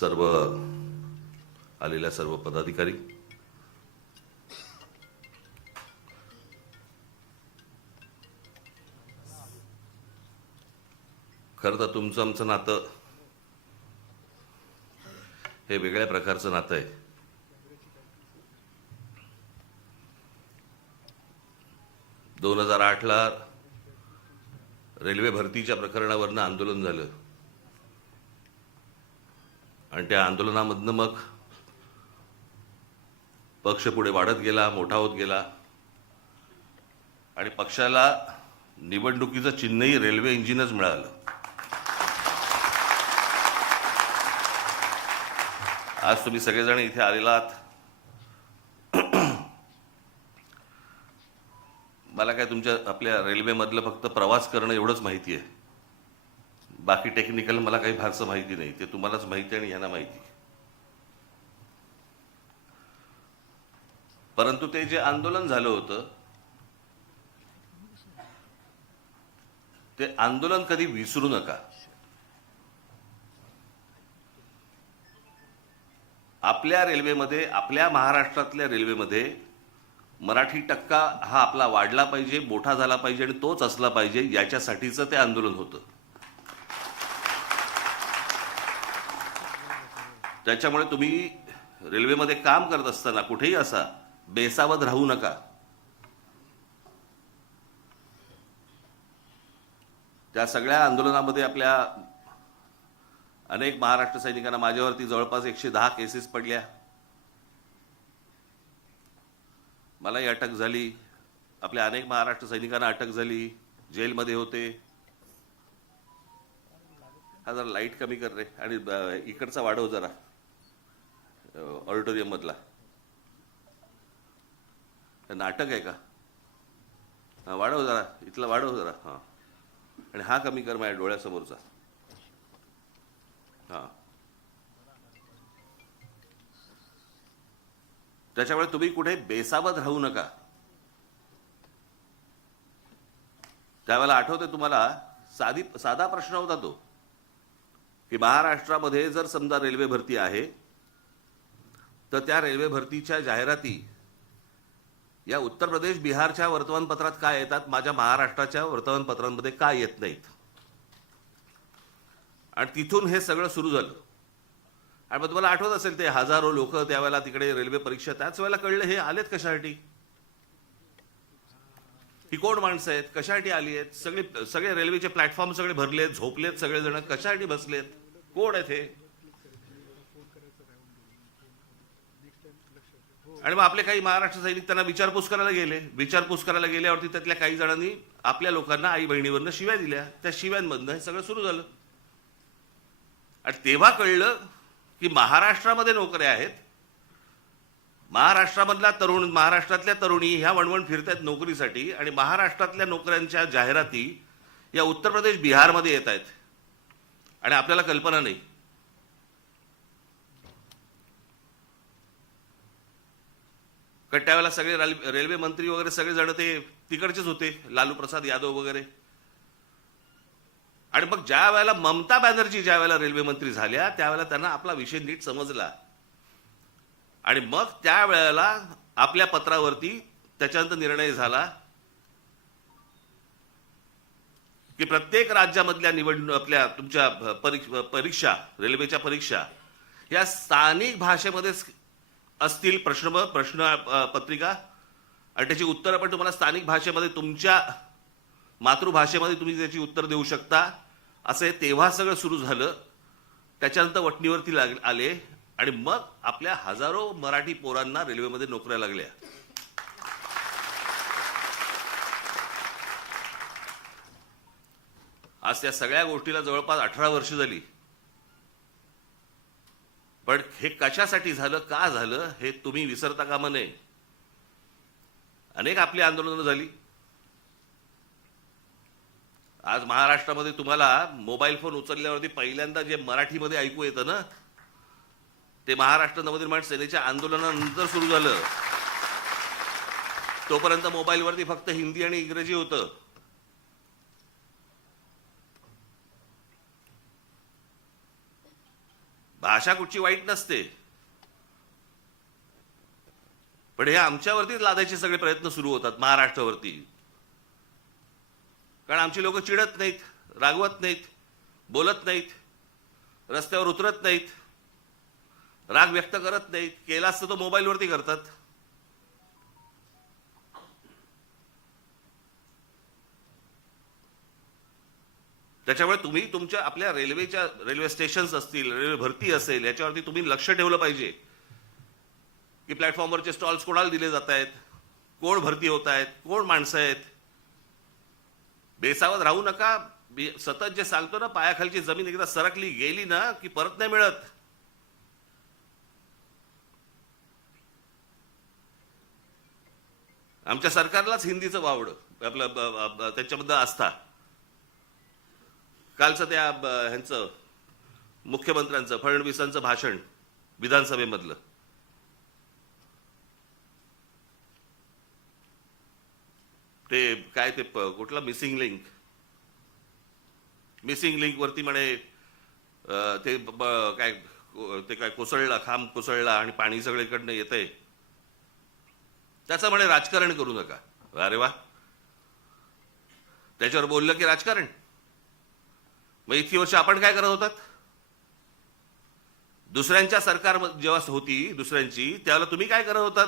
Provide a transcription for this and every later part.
सर्व आलेल्या सर्व पदाधिकारी, खरं तर तुमचं आमचं नातं हे वेगळ्या प्रकारचं नातं आहे. दोन 2008ला रेल्वे भरतीच्या प्रकरणावरनं आंदोलन झालं आणि त्या आंदोलनामधनं मग पक्ष पुढे वाढत गेला, मोठा होत गेला आणि पक्षाला निवडणुकीचं चिन्हही रेल्वे इंजिनच मिळालं. आज तुम्ही सगळेजण इथे आलेलात. मला काय तुमच्या आपल्या रेल्वेमधलं फक्त प्रवास करणं एवढंच माहिती आहे. बाकी टेक्निकल मला काही फारसं माहिती नाही. ते तुम्हालाच माहिती आणि यांना माहिती. परंतु ते जे आंदोलन झालं होतं ते आंदोलन कधी विसरू नका. आपल्या रेल्वेमध्ये, आपल्या महाराष्ट्रातल्या रेल्वेमध्ये मराठी टक्का हा आपला वाढला पाहिजे, मोठा झाला पाहिजे आणि तोच असला पाहिजे, याच्यासाठीचं ते आंदोलन होतं. त्याच्यामुळे तुम्ही रेल्वेमध्ये काम करत असताना कुठेही असा बेसावध राहू नका. त्या सगळ्या आंदोलनामध्ये आपल्या अनेक महाराष्ट्र सैनिकांना, माझ्यावरती जवळपास 110 केसेस पडल्या. मलाही अटक झाली. आपल्या अनेक महाराष्ट्र सैनिकांना अटक झाली, जेलमध्ये होते. हा जरा लाईट कमी कर रे आणि इकडचा वाढव जरा, ऑडिटोरियम मधला. नाटक आहे का? हा वाढव जरा, इथला वाढव जरा. हा आणि हा कमी कर माझ्या डोळ्यासमोरचा. हा, त्याच्यामुळे तुम्ही कुठे बेसावध राहू नका. त्यावेळेला आठवते तुम्हाला, साधा प्रश्न होता तो की महाराष्ट्रामध्ये जर समजा रेल्वे भरती आहे तर त्या रेल्वे भरतीच्या जाहिराती या उत्तर प्रदेश, बिहारच्या वर्तमानपत्रात काय येतात, माझ्या महाराष्ट्राच्या वर्तमानपत्रांमध्ये काय येत नाहीत. आणि तिथून हे सगळं सुरू झालं. आणि मग तुम्हाला आठवत असेल ते हजारो लोक त्यावेळेला तिकडे रेल्वे परीक्षा, त्याच वेळेला कळलं हे आलेत कशासाठी, ही कोण माणसं आहेत, कशासाठी आली आहेत. सगळे रेल्वेचे प्लॅटफॉर्म सगळे भरलेत, झोपलेत सगळेजण, कशासाठी बसलेत, कोण आहेत हे. आणि मग आपले काही महाराष्ट्र सैनिक त्यांना विचारपूस करायला गेले. विचारपूस करायला गेल्यावरती त्यातल्या काही जणांनी आपल्या लोकांना आई बहिणीवरनं शिव्या दिल्या. त्या शिव्यांमधनं हे सगळं सुरू झालं. आणि तेव्हा कळलं की महाराष्ट्रामध्ये नोकऱ्या आहेत, महाराष्ट्रातल्या तरुणी ह्या वणवण फिरतायत नोकरीसाठी, आणि महाराष्ट्रातल्या नोकऱ्यांच्या जाहिराती या उत्तर प्रदेश, बिहारमध्ये येत आहेत आणि आपल्याला कल्पना नाही. कारण त्यावेळेला सगळे रेल्वे मंत्री वगैरे सगळे जण ते तिकडचेच होते, लालू प्रसाद यादव वगैरे. आणि मग ज्या वेळेला ममता बॅनर्जी ज्या वेळेला रेल्वे मंत्री झाल्या त्यावेळेला त्यांना आपला विषय नीट समजला. आणि मग त्यावेळेला आपल्या पत्रावरती त्याच्यानंतर निर्णय झाला की प्रत्येक राज्यामधल्या आपल्या तुमच्या परीक्षा, रेल्वेच्या परीक्षा या स्थानिक भाषेमध्येच असतील. प्रश्न पत्रिका आणि त्याची उत्तरं पण तुम्हाला स्थानिक भाषेमध्ये, तुमच्या मातृभाषेमध्ये तुम्ही त्याची उत्तर देऊ शकता. असे तेव्हा सगळं सुरू झालं. त्याच्यानंतर वटणीवरती आले आणि मग आपल्या हजारो मराठी पोरांना रेल्वेमध्ये नोकऱ्या लागल्या. आज त्या सगळ्या गोष्टीला जवळपास 18 वर्ष झाली. पण हे कशासाठी झालं, का झालं, हे तुम्ही विसरता कामा नये. अनेक आपली आंदोलनं झाली. आज महाराष्ट्रामध्ये तुम्हाला मोबाईल फोन उचलल्यावरती पहिल्यांदा जे मराठीमध्ये ऐकू येतं ना, ते महाराष्ट्र नवनिर्माण सेनेच्या आंदोलनानंतर सुरू झालं. तोपर्यंत मोबाईलवरती फक्त हिंदी आणि इंग्रजी होतं. भाषा कुठची वाईट नसते, पण हे आमच्यावरतीच लादायचे सगळे प्रयत्न सुरू होतात महाराष्ट्रावरती. कारण आमची लोक चिडत नाहीत, रागवत नाहीत, बोलत नाहीत, रस्त्यावर उतरत नाहीत, राग व्यक्त करत नाहीत. केला असतं तो मोबाईलवरती करतात. त्याच्यामुळे तुम्ही तुमच्या आपल्या रेल्वे स्टेशन्स असतील, रेल्वे भरती असेल, याच्यावरती तुम्ही लक्ष ठेवलं पाहिजे की प्लॅटफॉर्मवरचे स्टॉल्स कोणाला दिले जात आहेत, कोण भरती होत आहेत, कोण माणसं आहेत. बेसावध राहू नका. सतत जे सांगतो ना, पायाखालची जमीन एकदा सरकली गेली ना की परत नाही मिळत. आमच्या सरकारलाच हिंदीचं वावडं आपलं त्याच्याबद्दल आस्था. कालचं त्या ह्यांचं मुख्यमंत्र्यांचं फडणवीसांचं भाषण विधानसभेमधलं, ते काय ते कुठला मिसिंग लिंक वरती म्हणे ते काय कोसळला, खांब कोसळला आणि पाणी सगळीकडनं येतंय, त्याचं म्हणे राजकारण करू नका. अरे वा, त्याच्यावर बोललं की राजकारण. मग इतकी वर्ष आपण काय करत होतात? दुसऱ्यांच्या सरकार जेव्हा होती दुसऱ्यांची, त्यावेळेला तुम्ही काय करत होतात?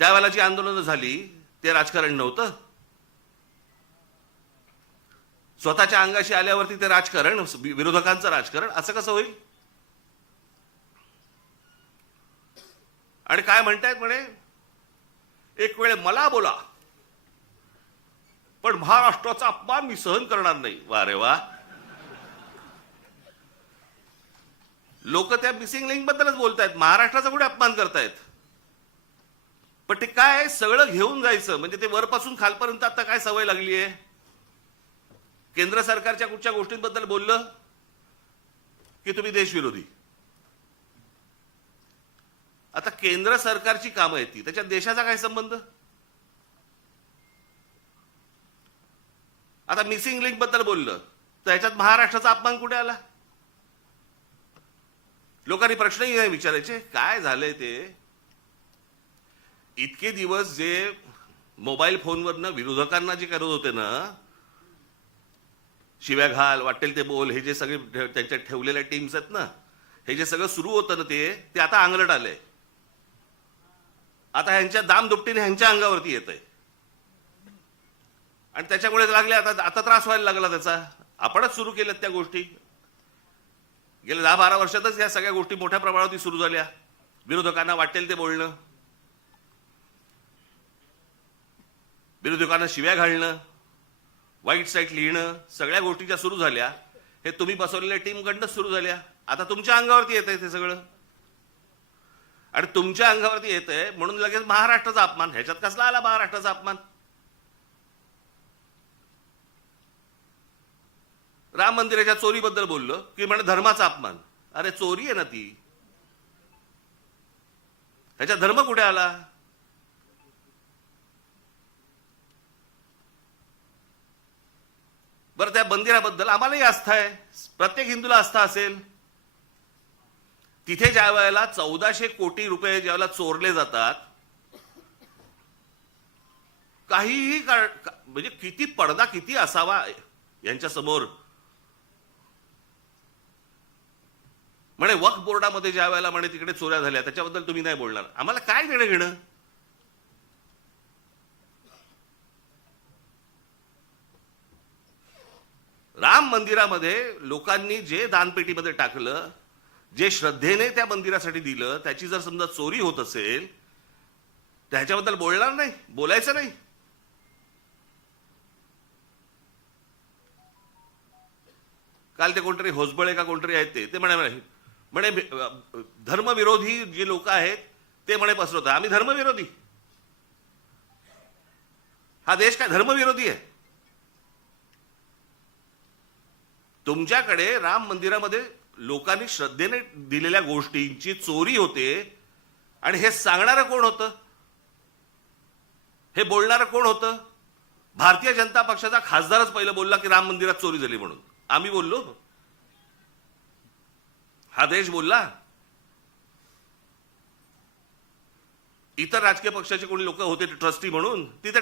त्यावेळेला जी आंदोलनं झाली ते राजकारण नव्हतं. स्वतःच्या अंगाशी आल्यावरती ते राजकारण, विरोधकांचं राजकारण, असं कसं होईल? आणि काय म्हणतायत म्हणे, एक वेळ मला बोला पण महाराष्ट्राचा अपमान मी सहन करणार नाही. वा रे वा. लोक त्या मिसिंग लिंक बद्दलच बोलतायत, महाराष्ट्राचा कुठे अपमान करतायत? पण ते काय सगळं घेऊन जायचं, म्हणजे ते वरपासून खालपर्यंत आता काय सवय लागली आहे. केंद्र सरकारच्या कुठच्या गोष्टींबद्दल बोललं की तुम्ही देशविरोधी. आता केंद्र सरकारची कामं आहेत ती, त्याच्यात देशाचा काय संबंध? आता मिसिंग लिंक बद्दल बोललं तर ह्याच्यात महाराष्ट्राचा अपमान कुठे आला? लोकांनी प्रश्नही नाही विचारायचे. काय झालंय ते, इतके दिवस जे मोबाईल फोनवरनं विरोधकांना जे करत होते ना, शिव्या घाल, वाटेल ते बोल, हे जे सगळे त्यांच्या ठेवलेल्या टीम्स आहेत ना, हे जे सगळं सुरू होतं ना, ते आता अंगलट आलंय. आता ह्यांच्या दामदुपटीने ह्यांच्या अंगावरती येत आहे आणि त्याच्यामुळे लागले आता त्रास व्हायला लागला त्याचा. आपणच सुरू केल्यात त्या गोष्टी. गेल्या 10-12 वर्षातच या सगळ्या गोष्टी मोठ्या प्रमाणावरती सुरू झाल्या. विरोधकांना वाटेल ते बोलणं, विरोधकांना शिव्या घालणं, वाईट साईट लिहिणं, सगळ्या गोष्टी ज्या सुरू झाल्या हे तुम्ही बसवलेल्या टीमकडनं सुरू झाल्या. आता तुमच्या अंगावरती येत आहे ते सगळं, आणि तुमच्या अंगावरती येत आहे म्हणून लगेच महाराष्ट्राचा अपमान. ह्याच्यात कसला आला महाराष्ट्राचा अपमान? राम मंदिराच्या चोरीबद्दल बोललो की म्हणे धर्माचा अपमान. अरे चोरी आहे ना ती, ह्याच्यात धर्म कुठे आला? बरं, त्या मंदिराबद्दल आम्हालाही आस्था आहे, प्रत्येक हिंदूला आस्था असेल. तिथे ज्या वेळेला 1400 कोटी रुपये ज्यावेळेला चोरले जातात, काहीही म्हणजे किती पडदा किती असावा यांच्या समोर. म्हणे वक्फ बोर्डामध्ये ज्या वेळेला म्हणे तिकडे चोऱ्या झाल्या त्याच्याबद्दल तुम्ही नाही बोलणार. आम्हाला काय देणं घेणं? राम मंदिरामध्ये लोकांनी जे दानपेटीमध्ये टाकलं, जे श्रद्धेने त्या मंदिरासाठी दिलं, त्याची जर समजा चोरी होत असेल त्याच्याबद्दल बोलणार नाही, बोलायचं नाही. काल ते कोणतरी होसबळे का कोणतरी आहेत ते म्हणे धर्मविरोधी जे लोक आहेत ते म्हणे पसरवतात. आम्ही धर्मविरोधी? हा देश काय धर्मविरोधी आहे? तुमच्याकडे राम मंदिरामध्ये लोकांनी श्रद्धेने दिलेल्या गोष्टींची चोरी होते आणि हे सांगणारं कोण होतं? हे बोलणारं कोण होतं? भारतीय जनता पक्षाचा खासदारच पहिलं बोलला की राम मंदिरात चोरी झाली म्हणून. आम्ही बोललो, हा देश बोलला, इतर राजकीय पक्षाचे कोणी लोक होते ट्रस्टी म्हणून, तिथे